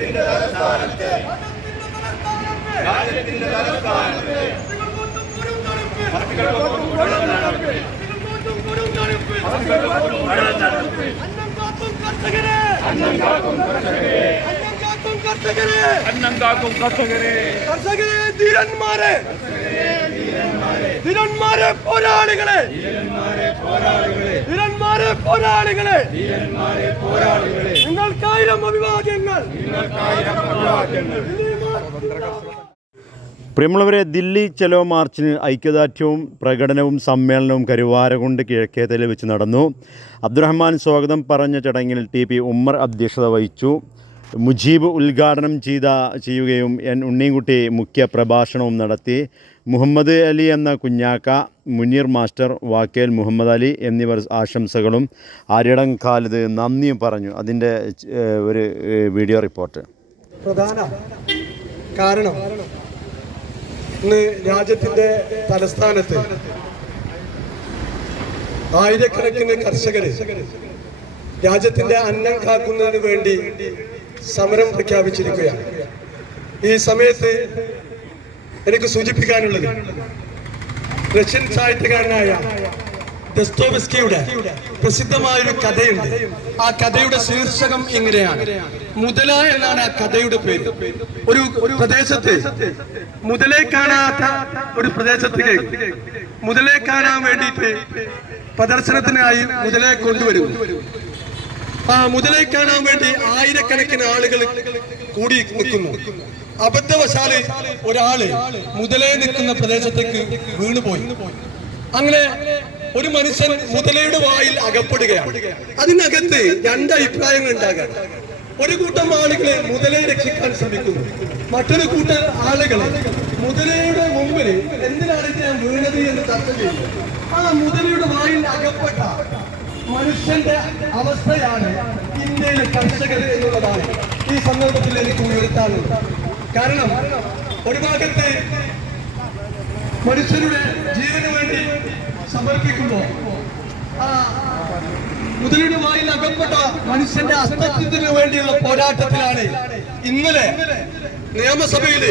രാജ്യത്തിന്റെ തലസ്ഥാനത്ത്. രാജ്യത്തിന്റെ തലസ്ഥാനത്ത്. അന്നം കാക്കും കർഷകരെ. അന്നം കാക്കും കർഷകരെ. കർഷകരെ. ധീരന്മാരെ. ധീരന്മാരെ. പോരാളികളെ. ധീരന്മാരെ പോരാളികളെ. നിങ്ങൾക്കായിരം അഭിവാദ്യങ്ങൾ. പ്രിയമുള്ളവരെ ദില്ലി ചലോ മാർച്ചിന് ഐക്യദാർഢ്യവും പ്രകടനവും സമ്മേളനവും കരുവാരകൊണ്ട് കിഴക്കേതയിൽ വെച്ച് നടന്നു. അബ്ദുറഹ്മാൻ സ്വാഗതം പറഞ്ഞ ചടങ്ങിൽ ടി പി ഉമ്മർ അധ്യക്ഷത വഹിച്ചു. മുജീബ് ഉദ്ഘാടനം ചെയ്ത ചെയ്യുകയും എൻ ഉണ്ണിൻകുട്ടി മുഖ്യ പ്രഭാഷണവും നടത്തി. മുഹമ്മദ് അലി എന്ന കുഞ്ഞാക്ക മുനീർ മാസ്റ്റർ വാക്കേൽ മുഹമ്മദ് അലി എന്നിവർ ആശംസകളും ആര്യടം ഖാലിദ് നന്ദിയും പറഞ്ഞു. അതിന്റെ ഒരു വീഡിയോ റിപ്പോർട്ട്. പ്രധാന കാരണം ഇന്ന് രാജ്യത്തിന്റെ തലസ്ഥാനത്ത് ആയിരക്കണക്കിന് കർഷകർ രാജ്യത്തിന്റെ അന്നം കാക്കുന്നതിന് വേണ്ടി സമരം പ്രഖ്യാപിച്ചിരിക്കുകയാണ്. ഈ സമയത്ത് എനിക്ക് സൂചിപ്പിക്കാനുള്ളത് റഷ്യൻ സാഹിത്യകാരനായ ദസ്തോവസ്കിയുടെ പ്രസിദ്ധമായൊരു കഥയുണ്ട്. ആ കഥയുടെ ശീർഷകം ഇങ്ങനെയാണ്. മുതല എന്നാണ് ആ കഥയുടെ പേര്. ഒരു പ്രദേശത്ത് മുതലേ കാണാത്ത ഒരു പ്രദേശത്ത് മുതലേ കാണാൻ വേണ്ടിയിട്ട് പ്രദർശനത്തിനായി മുതലെ കൊണ്ടുവരും. ആ മുതലേ കാണാൻ വേണ്ടി ആയിരക്കണക്കിന് ആളുകൾ കൂടി നിൽക്കുന്നു. അബദ്ധവശാൽ ഒരാൾ മുതലേ നിൽക്കുന്ന പ്രദേശത്തേക്ക് വീണുപോയി. അങ്ങനെ ഒരു മനുഷ്യൻ മുതലയുടെ വായിൽ അകപ്പെടുകയാണ്. അതിനകത്ത് രണ്ട് അഭിപ്രായങ്ങൾ ഉണ്ടാകാം. ഒരു കൂട്ടം ആളുകളെ മുതലയെ രക്ഷിക്കാൻ ശ്രമിക്കുന്നു. മറ്റൊരു കൂട്ടം ആളുകൾ മുതലയുടെ മുമ്പിൽ എന്തിനാണ് ഞാൻ വീണത് എന്ന് ചർച്ച ആ മുതലയുടെ വായിൽ അകപ്പെട്ട മനുഷ്യന്റെ അവസ്ഥയാണ് ഇന്ത്യയിലെ കർഷകർ എന്നുള്ളതാണ്. ഈ സന്ദർഭത്തിൽ എനിക്ക് ഉയർത്താനുള്ളത്. കാരണം ഒരു ഭാഗത്തെ മനുഷ്യരുടെ ജീവന് വേണ്ടി സമർപ്പിക്കുമ്പോൾ ആ വായിൽ അകപ്പെട്ട മനുഷ്യന്റെ അസ്തിത്വത്തിന് വേണ്ടിയുള്ള പോരാട്ടത്തിലാണ് ഇന്നലെ നിയമസഭയിൽ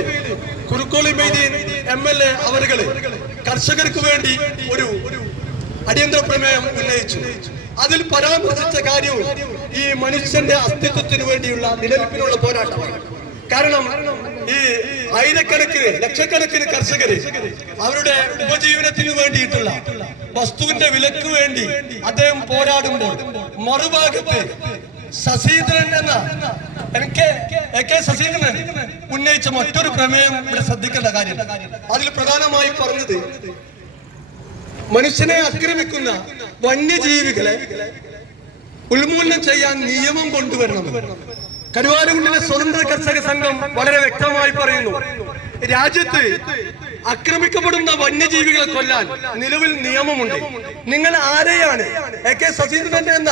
Kurukkoli Moideen M L A അവരുകൾ കർഷകർക്ക് വേണ്ടി ഒരു അടിയന്തര പ്രമേയം ഉന്നയിച്ചു. അതിൽ പരാമർശിച്ച കാര്യവും ഈ മനുഷ്യന്റെ അസ്തിത്വത്തിന് വേണ്ടിയുള്ള നിലനിൽപ്പിനുള്ള പോരാട്ടമാണ്. കാരണം ഈ ആയിരക്കണക്കിന് ലക്ഷക്കണക്കിന് കർഷകര് അവരുടെ ഉപജീവനത്തിന് വേണ്ടിയിട്ടുള്ള വസ്തുവിന്റെ വിലക്ക് വേണ്ടി അദ്ദേഹം പോരാടുമ്പോൾ മറുഭാഗത്ത് ശശീന്ദ്രൻ എന്ന എനിക്ക് എ കെ ശശീന്ദ്രൻ ഉന്നയിച്ച മറ്റൊരു പ്രമേയം ഇവിടെ ശ്രദ്ധിക്കേണ്ട കാര്യം. അതിൽ പ്രധാനമായി പറഞ്ഞത് മനുഷ്യനെ ആക്രമിക്കുന്ന വന്യജീവികളെ ഉന്മൂലനം ചെയ്യാൻ നിയമം കൊണ്ടുവരണം. കരുവാരകുണ്ടിലെ സ്വതന്ത്ര കർഷക സംഘം വളരെ വ്യക്തമായി പറയുന്നു രാജ്യത്ത് ആക്രമിക്കപ്പെടുന്ന വന്യജീവികളെ കൊല്ലാൻ നിലവിൽ നിയമമുണ്ട്. നിങ്ങൾ ആരെയാണ്? എ കെ ശശീന്ദ്രൻ എന്ന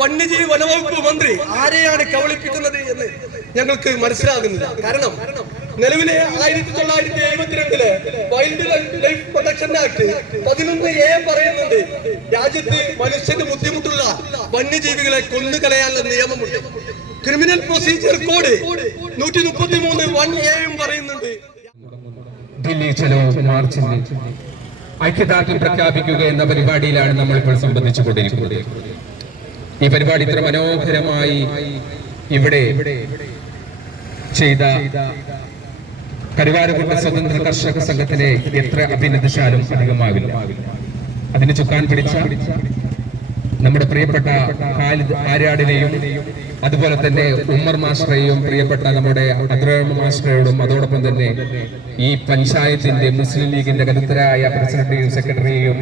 വന്യജീവി വനവകുപ്പ് മന്ത്രി ആരെയാണ് കബളിപ്പിക്കുന്നത് എന്ന് ഞങ്ങൾക്ക് മനസ്സിലാകുന്നില്ല. കാരണം നിലവിലെ ആയിരത്തി തൊള്ളായിരത്തി എഴുപത്തിരണ്ടിലെ വൈൽഡ് ലൈഫ് പ്രൊട്ടക്ഷൻ ആക്ട് പതിനൊന്ന് എ പറയുന്നുണ്ട് രാജ്യത്ത് മനുഷ്യന് ബുദ്ധിമുട്ടുള്ള വന്യജീവികളെ കൊന്നുകളയാനുള്ള നിയമമുണ്ട്. ക്രിമിനൽ പ്രൊസീജിയർ കോഡ് നൂറ്റി മുപ്പത്തി മൂന്ന് വൺ എയും പറയുന്നുണ്ട്. ദില്ലി ചലോ മാർച്ചിന്. ഐക്യദാർഢ്യം പ്രഖ്യാപിക്കുക എന്ന പരിപാടിയിലാണ് നമ്മൾ ഇപ്പോൾ സംബന്ധിച്ചു കൊണ്ടിരിക്കുന്നത്. ഈ പരിപാടി ഇത്ര മനോഹരമായി ഇവിടെ ചെയ്ത കരുവാരകുട്ട സ്വതന്ത്ര കർഷക സംഘത്തിലെ എത്ര അഭിനന്ദിച്ചാലും അധികമാകില്ല അതിന് ചുക്കാൻ പിടിച്ച നമ്മുടെ പ്രിയപ്പെട്ട ഖാലിദ് ആര്യാടിനെയും അതുപോലെ തന്നെ ഉമ്മർ മാസ്റ്ററെയും പ്രിയപ്പെട്ട നമ്മുടെ അദ്രഹ്മ മാസ്റ്ററോടും അതോടൊപ്പം തന്നെ ഈ പഞ്ചായത്തിന്റെ മുസ്ലിം ലീഗിന്റെ കരുത്തരായ പ്രസിഡന്റെയും സെക്രട്ടറിയെയും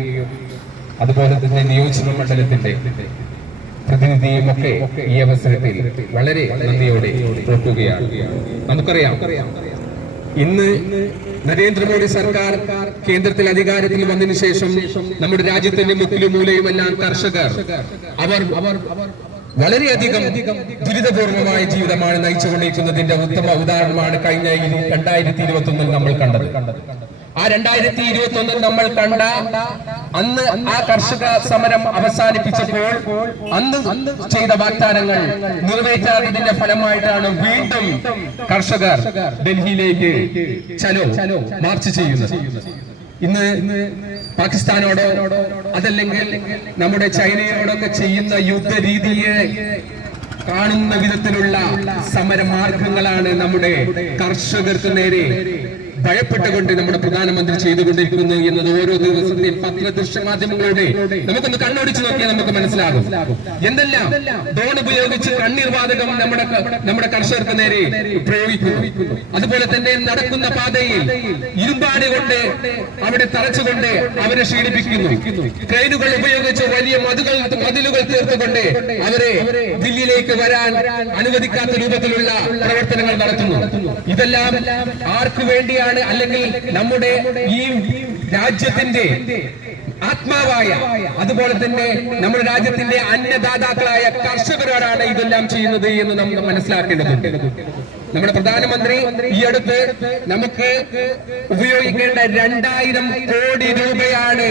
അതുപോലെ തന്നെ നിയോജക മണ്ഡലത്തിന്റെ പ്രതിനിധിയും ഒക്കെ ഈ അവസരത്തിൽ വളരെ നന്ദിയോടെ ഓർക്കുകയാണ്. നമുക്കറിയാം ഇന്ന് നരേന്ദ്രമോദി സർക്കാർ കേന്ദ്രത്തിൽ അധികാരത്തിൽ വന്നതിന് ശേഷം നമ്മുടെ രാജ്യത്തിന്റെ മുക്കിലും മൂലയും എല്ലാം കർഷകർ അവർ അവർ വളരെയധികം ദുരിതപൂർണമായ ജീവിതമാണ് നയിച്ചുകൊണ്ടിരിക്കുന്നതിന്റെ ഉത്തമ ഉദാഹരണമാണ് കഴിഞ്ഞ രണ്ടായിരത്തി ഇരുപത്തി ഒന്നിൽ നമ്മൾ കണ്ടത്. ആ രണ്ടായിരത്തി ഇരുപത്തി ഒന്നിൽ നമ്മൾ കണ്ട അന്ന് ആ കർഷക സമരം അവസാനിപ്പിച്ചപ്പോൾ അന്ന് ചെയ്ത വാഗ്ദാനങ്ങൾ നിറവേറ്റാത്തതിന്റെ ഫലമായിട്ടാണ് വീണ്ടും കർഷകർ ഡൽഹിയിലേക്ക് ചലോ മാർച്ച് ചെയ്യുന്നത്. ഇന്ന് പാകിസ്ഥാനോടോ അതല്ലെങ്കിൽ നമ്മുടെ ചൈനയോടൊക്കെ ചെയ്യുന്ന യുദ്ധ രീതിയെ കാണുന്ന വിധത്തിലുള്ള സമരമാർഗങ്ങളാണ് നമ്മുടെ കർഷകർക്ക് നേരെ ഭയപ്പെട്ടുകൊണ്ട് നമ്മുടെ പ്രധാനമന്ത്രി ചെയ്തുകൊണ്ടിരിക്കുന്നു എന്നത് ഓരോ ദിവസത്തെയും പത്ര ദൃശ്യമാധ്യമങ്ങളുടെ നമുക്കൊന്ന് കണ്ണോടിച്ചു നോക്കിയാൽ നമുക്ക് മനസ്സിലാകും. എന്തെല്ലാം? ഡ്രോൺ ഉപയോഗിച്ച് കണ്ണീർവാതകം നമ്മുടെ നമ്മുടെ കർഷകർക്ക് നേരെ പ്രയോഗിക്കുന്നു. അതുപോലെ തന്നെ നടക്കുന്ന പാതയിൽ ഇരുമ്പാടി കൊണ്ട് അവിടെ തറച്ചുകൊണ്ട് അവരെ ക്ഷീണിപ്പിക്കുന്നു. ട്രെയിനുകൾ ഉപയോഗിച്ച് വലിയ മതുകൾ മതിലുകൾ തീർത്തുകൊണ്ട് അവരെ ദില്ലിയിലേക്ക് വരാൻ അനുവദിക്കാത്ത രൂപത്തിലുള്ള പ്രവർത്തനങ്ങൾ നടത്തുന്നു. ഇതെല്ലാം ആർക്കു വേണ്ടിയാണ് അല്ലെങ്കിൽ നമ്മുടെ ഈ രാജ്യത്തിന്റെ ആത്മാവായ അതുപോലെ തന്നെ നമ്മുടെ രാജ്യത്തിന്റെ അന്നദാതാക്കളായ കർഷകരോടാണ് ഇതെല്ലാം ചെയ്യുന്നത് എന്ന് നമ്മൾ മനസ്സിലാക്കേണ്ടതുണ്ട്. നമ്മുടെ പ്രധാനമന്ത്രി ഈ അടുത്ത് നമുക്ക് ഉപയോഗിക്കേണ്ട രണ്ടായിരം കോടി രൂപയാണ്.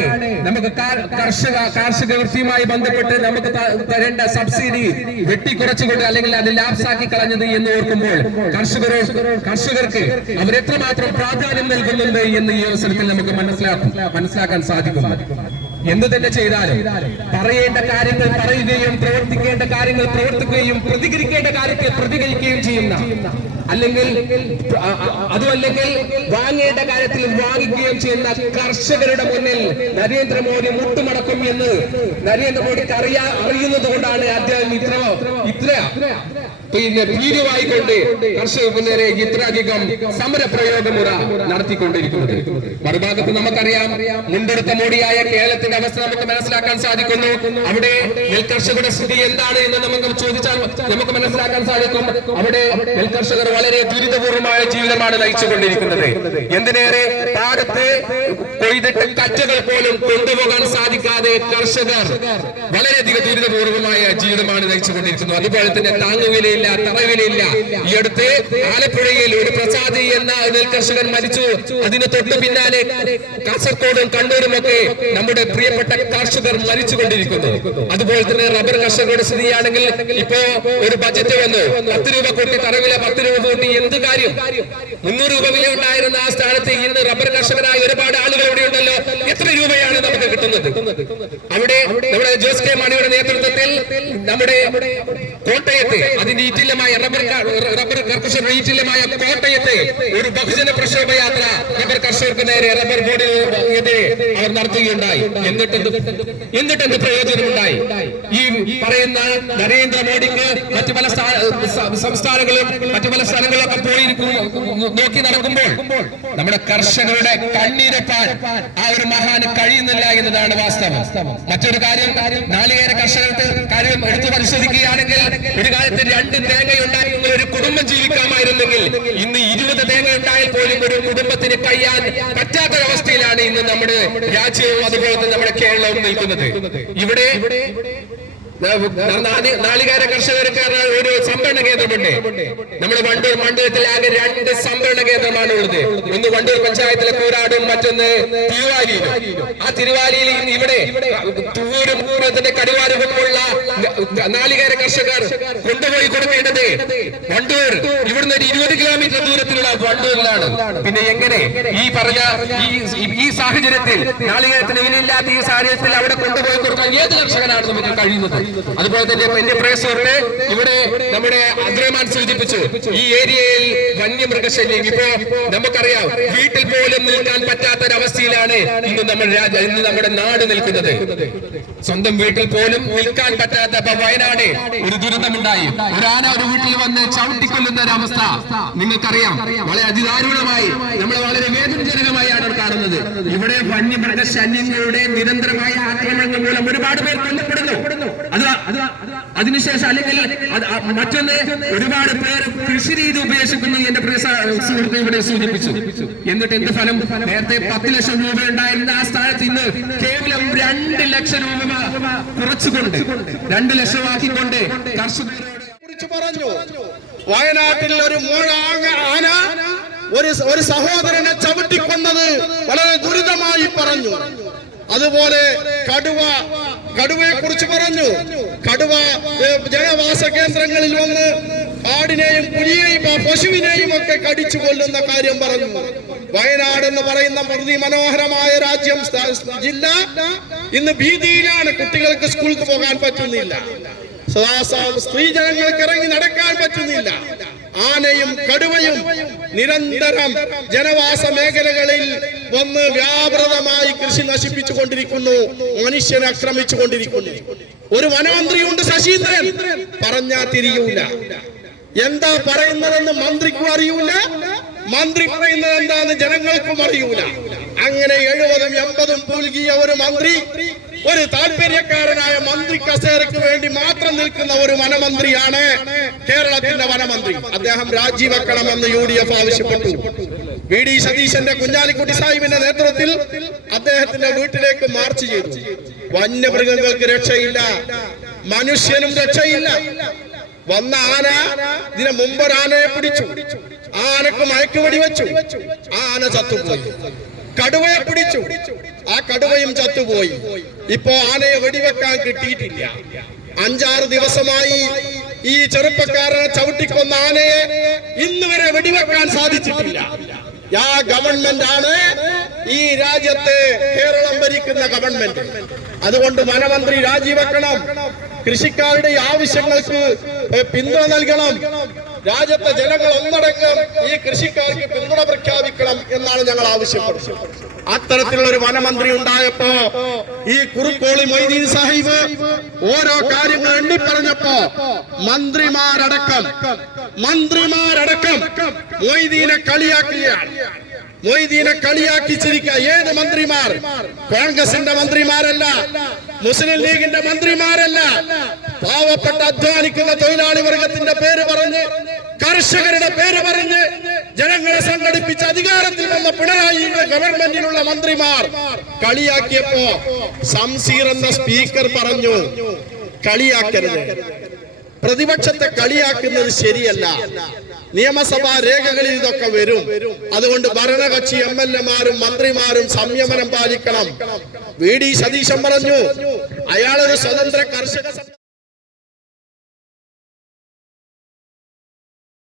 നമുക്ക് കർഷക കാർഷിക വൃത്തിയുമായി ബന്ധപ്പെട്ട് നമുക്ക് തരേണ്ട സബ്സിഡി വെട്ടിക്കുറച്ചുകൊണ്ട് അല്ലെങ്കിൽ അത് ലാപ്സാക്കി കളഞ്ഞത് എന്ന് ഓർക്കുമ്പോൾ കർഷകരോ കർഷകർക്ക് അവരെത്രമാത്രം പ്രാധാന്യം നൽകുന്നുണ്ട് എന്ന് ഈ അവസരത്തിൽ നമുക്ക് മനസ്സിലാക്കും മനസ്സിലാക്കാൻ സാധിക്കും. എന്ത് തന്നെ ചെയ്താലും പറയേണ്ട കാര്യങ്ങൾ പറയുകയും പ്രവർത്തിക്കേണ്ട കാര്യങ്ങൾ പ്രവർത്തിക്കുകയും പ്രതികരിക്കേണ്ട കാര്യത്തെ പ്രതികരിക്കുകയും ചെയ്യുന്ന അല്ലെങ്കിൽ അതുമല്ലെങ്കിൽ വാങ്ങേണ്ട കാര്യത്തിൽ വാങ്ങിക്കുകയും ചെയ്യുന്ന കർഷകരുടെ മുന്നിൽ നരേന്ദ്രമോദി മുട്ടുമടക്കും എന്ന് നരേന്ദ്രമോദിക്ക് അറിയാ അറിയുന്നത് കൊണ്ടാണ് അദ്ദേഹം ഇത്ര ഇത്ര പിന്നെ ഭീരുവായിക്കൊണ്ട് കർഷക നേരെ ഇത്രയധികം സമരപ്രയോഗമുറ നടത്തിക്കൊണ്ടിരിക്കുന്നത്. മറുഭാഗത്ത് നമുക്കറിയാം മുണ്ടെടുത്ത മോഡിയായ കേരളത്തിന്റെ അവസ്ഥ നമുക്ക് മനസ്സിലാക്കാൻ സാധിക്കുന്നു. അവിടെ നെൽകർഷകരുടെ സ്ഥിതി എന്താണ് എന്ന് നമുക്ക് ചോദിച്ചാൽ നമുക്ക് മനസ്സിലാക്കാൻ സാധിക്കും. അവിടെ നെൽകർഷകർ വളരെ ദുരിതപൂർവമായ ജീവിതമാണ് നയിച്ചുകൊണ്ടിരിക്കുന്നത്. എന്തിനേറെ പാടത്ത് കൊയ്തിട്ട് കറ്റകൾ പോലും കൊണ്ടുപോകാൻ സാധിക്കാതെ കർഷകർ വളരെയധികം ദുരിതപൂർവമായ ജീവിതമാണ് നയിച്ചുകൊണ്ടിരിക്കുന്നത്. അതുപോലെ തന്നെ താങ്ങുവിലയില്ല തറവിലയില്ല ഈ അടുത്ത് ആലപ്പുഴയിൽ ഒരു പ്രസാദി എന്ന നെൽകർഷകൻ മരിച്ചു. അതിന് തൊട്ടു പിന്നാലെ കാസർഗോഡും കണ്ണൂരും ഒക്കെ നമ്മുടെ പ്രിയപ്പെട്ട കർഷകർ മരിച്ചുകൊണ്ടിരിക്കുന്നു. അതുപോലെ തന്നെ റബ്ബർ കർഷകരുടെ സ്ഥിതിയാണെങ്കിൽ ഇപ്പോ ഒരു ബജറ്റ് വന്നു. പത്ത് രൂപ കൂട്ടി തറവില പത്ത് രൂപ കൂട്ടി എന്ത് കാര്യം? മുന്നൂറ് രൂപ വില ഉണ്ടായിരുന്ന ആ സ്ഥാനത്ത് ഇന്ന് റബ്ബർ കർഷകരായ ഒരുപാട് ആളുകൾ ഇവിടെ ഉണ്ടല്ലോ. എത്ര രൂപയാണ് നമുക്ക് കിട്ടുന്നത്? അവിടെ നമ്മുടെ ജോസ് കെ മാണിയുടെ നേതൃത്വത്തിൽ നമ്മുടെ കോട്ടയത്തെ അതിന്റെ ഈറ്റില്ലമായ റബ്ബർ റബ്ബർ കർഷകരുടെ ഈറ്റില്ലമായ കോട്ടയത്തെ ഒരു ബഹുജന പ്രക്ഷോഭ യാത്ര റബ്ബർ കർഷകർക്ക് നേരെ റബ്ബർ ബോർഡിൽ അവർ നടത്തുകയുണ്ടായി. എന്നിട്ട് എന്നിട്ട് എന്ത് പ്രയോജനമുണ്ടായി? ഈ പറയുന്ന നരേന്ദ്രമോദിക്ക് മറ്റു പല സ്ഥാ- സംസ്ഥാനങ്ങളും മറ്റു പല സ്ഥലങ്ങളിലൊക്കെ പോയിരിക്കും നോക്കി നടക്കുമ്പോൾ നമ്മുടെ കർഷകരുടെ കണ്ണീരപ്പാൻ ആ ഒരു മഹാന് കഴിയുന്നില്ല എന്നതാണ് വാസ്തവം. മറ്റൊരു കാര്യം നാളികേര കർഷകർക്ക് കാര്യം എടുത്തു പരിശോധിക്കുകയാണെങ്കിൽ ഒരു കാലത്ത് രണ്ട് തേങ്ങ ഒരു കുടുംബം ജീവിക്കാമായിരുന്നെങ്കിൽ ഇന്ന് ഇരുപത് തേങ്ങ ഉണ്ടായാൽ പോലും ഒരു കുടുംബത്തിന് കഴിയാൻ പറ്റാത്ത പറ്റാത്തൊരവസ്ഥയിലാണ് ഇന്ന് നമ്മുടെ രാജ്യവും അതുപോലെ തന്നെ നമ്മുടെ കേരളവും നിൽക്കുന്നത്. ഇവിടെ നാളികേര കർഷകർക്ക് ഒരു സംഭരണ കേന്ദ്രമുണ്ട്. നമ്മുടെ വണ്ടൂർ മണ്ഡലത്തിൽ ആകെ രണ്ട് സംഭരണ കേന്ദ്രമാണ് ഉള്ളത്. ഒന്ന് വണ്ടൂർ പഞ്ചായത്തിലെ കൂരാടും മറ്റൊന്ന് തിരുവാലിയിലും. ആ തിരുവാലിയിൽ ഇവിടെ തൂരും പൂരത്തിന്റെ കടിവാരവുമുള്ള നാളികേര കർഷകർ കൊണ്ടുപോയി കൊടുക്കേണ്ടത് വണ്ടൂർ. ഇവിടുന്ന് ഒരു ഇരുപത് കിലോമീറ്റർ ദൂരത്തിലുള്ള വണ്ടൂരിലാണ്. പിന്നെ എങ്ങനെ ഈ പറഞ്ഞ ഈ സാഹചര്യത്തിൽ നാളികേരത്തിന് ഇനിയില്ലാത്ത ഈ സാഹചര്യത്തിൽ അവിടെ കൊണ്ടുപോയി കൊടുക്കാൻ ഏത് കർഷകനാണ് നമുക്ക് കഴിയുന്നത്? അതുപോലെ തന്നെ എന്റെ പ്രേക്ഷകരുടെ ഇവിടെ നമ്മുടെ അദ്രമാൻ സൂചിപ്പിച്ചു. ഈ ഏരിയയിൽ വന്യമൃഗശല്യം. ഇപ്പോ നമുക്കറിയാം വീട്ടിൽ പോലും നിൽക്കാൻ പറ്റാത്ത ഒരവസ്ഥയിലാണ് ഇന്ന് നമ്മൾ ഇന്ന് നമ്മുടെ നാട് നിൽക്കുന്നത്. സ്വന്തം വീട്ടിൽ പോലും നിൽക്കാൻ പറ്റാത്ത ഇപ്പൊ വയനാട് ഒരു ദുരന്തമുണ്ടായി. ഒരു ആന ഒരു വീട്ടിൽ വന്ന് ചവിട്ടിക്കൊല്ലുന്ന ഒരവസ്ഥ നിങ്ങൾക്കറിയാം. വളരെ അതിദാരുണമായി നമ്മൾ വളരെ വേദനജനകമായാണ് കാണുന്നത്. ഇവിടെ വന്യമൃഗശല്യങ്ങളുടെ നിരന്തരമായ ആക്രമണങ്ങൾ മൂലം ഒരുപാട് പേർ കൊല്ലപ്പെടുന്നു. അത് അത് അതിനുശേഷം അല്ലെങ്കിൽ മറ്റൊന്ന് ഒരുപാട് പേർ കൃഷി രീതി ഉപേക്ഷിക്കുന്നു എന്റെ സുഹൃത്ത് ഇവിടെ സൂചിപ്പിച്ചു. എന്നിട്ട് എന്ത് ഫലം? നേരത്തെ പത്ത് ലക്ഷം രൂപ ഉണ്ടായിരുന്ന ആ സ്ഥാനത്ത് ഇന്ന് കേവലം രണ്ട് ലക്ഷം രൂപ കുറച്ചുകൊണ്ട് രണ്ട് ലക്ഷമാക്കിക്കൊണ്ട് കർഷകരോട് പറഞ്ഞു. വയനാട്ടിൽ ഒരു മൂഴ ആന ഒരു ഒരു സഹോദരനെ ചവിട്ടിക്കൊന്നത് വളരെ ദുരിതമായി പറഞ്ഞു. അതുപോലെ കടുവ കടുവയെ കുറിച്ച് പറഞ്ഞു. കടുവ ജനവാസ കേന്ദ്രങ്ങളിൽ വന്ന് കാടിനെയും പുലിയെയും പശുവിനെയും ഒക്കെ കടിച്ചു കൊല്ലുന്ന കാര്യം പറഞ്ഞു. വയനാട് എന്ന് പറയുന്ന മനോഹരമായ രാജ്യം ജില്ല. ഇന്ന് ഭീതിയിലാണ് കുട്ടികൾക്ക് സ്കൂളിൽ പോകാൻ പറ്റുന്നില്ല. സ്ത്രീ ജനങ്ങൾക്ക് ഇറങ്ങി നടക്കാൻ പറ്റുന്നില്ല. ആനയും കടുവയും നിരന്തരം ജനവാസ മേഖലകളിൽ വന്ന് വ്യാപൃതമായി കൃഷി നശിപ്പിച്ചു കൊണ്ടിരിക്കുന്നു മനുഷ്യനെ ആക്രമിച്ചു കൊണ്ടിരിക്കുന്നു ഒരു വനമന്ത്രിയുണ്ട് ശശീന്ദ്രൻ. പറഞ്ഞാ തിരിയൂല. എന്താ പറയുന്നതെന്ന് മന്ത്രിക്കും അറിയൂല. മന്ത്രി പറയുന്നത് എന്താന്ന് ജനങ്ങൾക്കും അറിയൂല. അങ്ങനെ എഴുപതും എൺപതും പുൽകിയ ഒരു മന്ത്രി ഒരു താല്പര്യക്കാരനായ മന്ത്രി കസേരക്ക് വേണ്ടി മാത്രം നിൽക്കുന്ന ഒരു വനമന്ത്രിയാണ് കേരളത്തിന്റെ വനമന്ത്രി. അദ്ദേഹം രാജിവെക്കണമെന്ന് യു ഡി എഫ് ആവശ്യപ്പെട്ടു. വി ഡി സതീശന്റെ കുഞ്ഞാലിക്കുട്ടി സാഹിബിന്റെ നേതൃത്വത്തിൽ അദ്ദേഹത്തിന്റെ വീട്ടിലേക്ക് മാർച്ച് ചെയ്തു. വന്യമൃഗങ്ങൾക്ക് രക്ഷയില്ല. മനുഷ്യനും രക്ഷയില്ല. വന്ന ആന ഇതിനെ മുമ്പ് ആനയെ പിടിച്ചു. ആനക്ക് മയക്കുവെടി വെച്ചു. ആന ചത്തുപോയി. കടുവയെ പിടിച്ചു. ആ കടുവയും ചത്തുപോയി. ഇപ്പോ ആനയെ വെടിവെക്കാൻ കിട്ടിയിട്ടില്ല. അഞ്ചാറ് ദിവസമായി ഈ ചെറുപ്പക്കാരനെ ചവിട്ടിക്കൊന്ന ആനയെ ഇന്ന് വരെ വെടിവെക്കാൻ സാധിച്ചിട്ടില്ല. ആ ഗവൺമെന്റ് ആണ് ഈ രാജ്യത്തെ കേരളം ഭരിക്കുന്ന ഗവൺമെന്റ് അതുകൊണ്ട് വനമന്ത്രി രാജിവെക്കണം. കൃഷിക്കാരുടെ ആവശ്യങ്ങൾക്ക് പിന്തുണ നൽകണം. രാജ്യത്തെ ജനങ്ങൾ ഒന്നടങ്കം ഈ കൃഷിക്കാർക്ക് പിന്തുണ പ്രഖ്യാപിക്കണം എന്നാണ് ഞങ്ങൾ ആവശ്യപ്പെടുന്നത്. അത്തരത്തിലുള്ള ഒരു വനമന്ത്രി ഉണ്ടായപ്പോ ഈ കുറുക്കോളി മൊയ്തീൻ സാഹിബ് ഓരോ കാര്യങ്ങൾ എണ്ണി പറഞ്ഞപ്പോ മന്ത്രിമാരടക്കം മന്ത്രിമാരടക്കം മൊയ്തീനെ കളിയാക്കുകയാണ്. മൊയ്തീനെ കളിയാക്കി ചിരിക്കുക ഏത് മന്ത്രിമാർ? കോൺഗ്രസിന്റെ മന്ത്രിമാരല്ല മുസ്ലിം ലീഗിന്റെ മന്ത്രിമാരല്ല. പാവപ്പെട്ട അധ്വാനിക്കുന്ന തൊഴിലാളി വർഗത്തിന്റെ പേര് പറഞ്ഞ് കർഷകരുടെ പേര് പറഞ്ഞ് ജനങ്ങളെ സംഘടിപ്പിച്ച് അധികാരത്തിൽ വന്ന പിണറായിയുടെ ഗവൺമെന്റിലുള്ള മന്ത്രിമാർ കളിയാക്കിയപ്പോ സംസീർ എന്ന സ്പീക്കർ പറഞ്ഞു കളിയാക്കരുത്. പ്രതിപക്ഷത്തെ കളിയാക്കുന്നത് ശരിയല്ല. നിയമസഭാ രേഖകളിൽ ഇതൊക്കെ വരും. അതുകൊണ്ട് ഭരണകക്ഷി എം എൽ എമാരും മന്ത്രിമാരും സംയമനം പാലിക്കണം. വി. ഡി. സതീശൻ പറഞ്ഞു അയാളൊരു സ്വതന്ത്ര കർഷക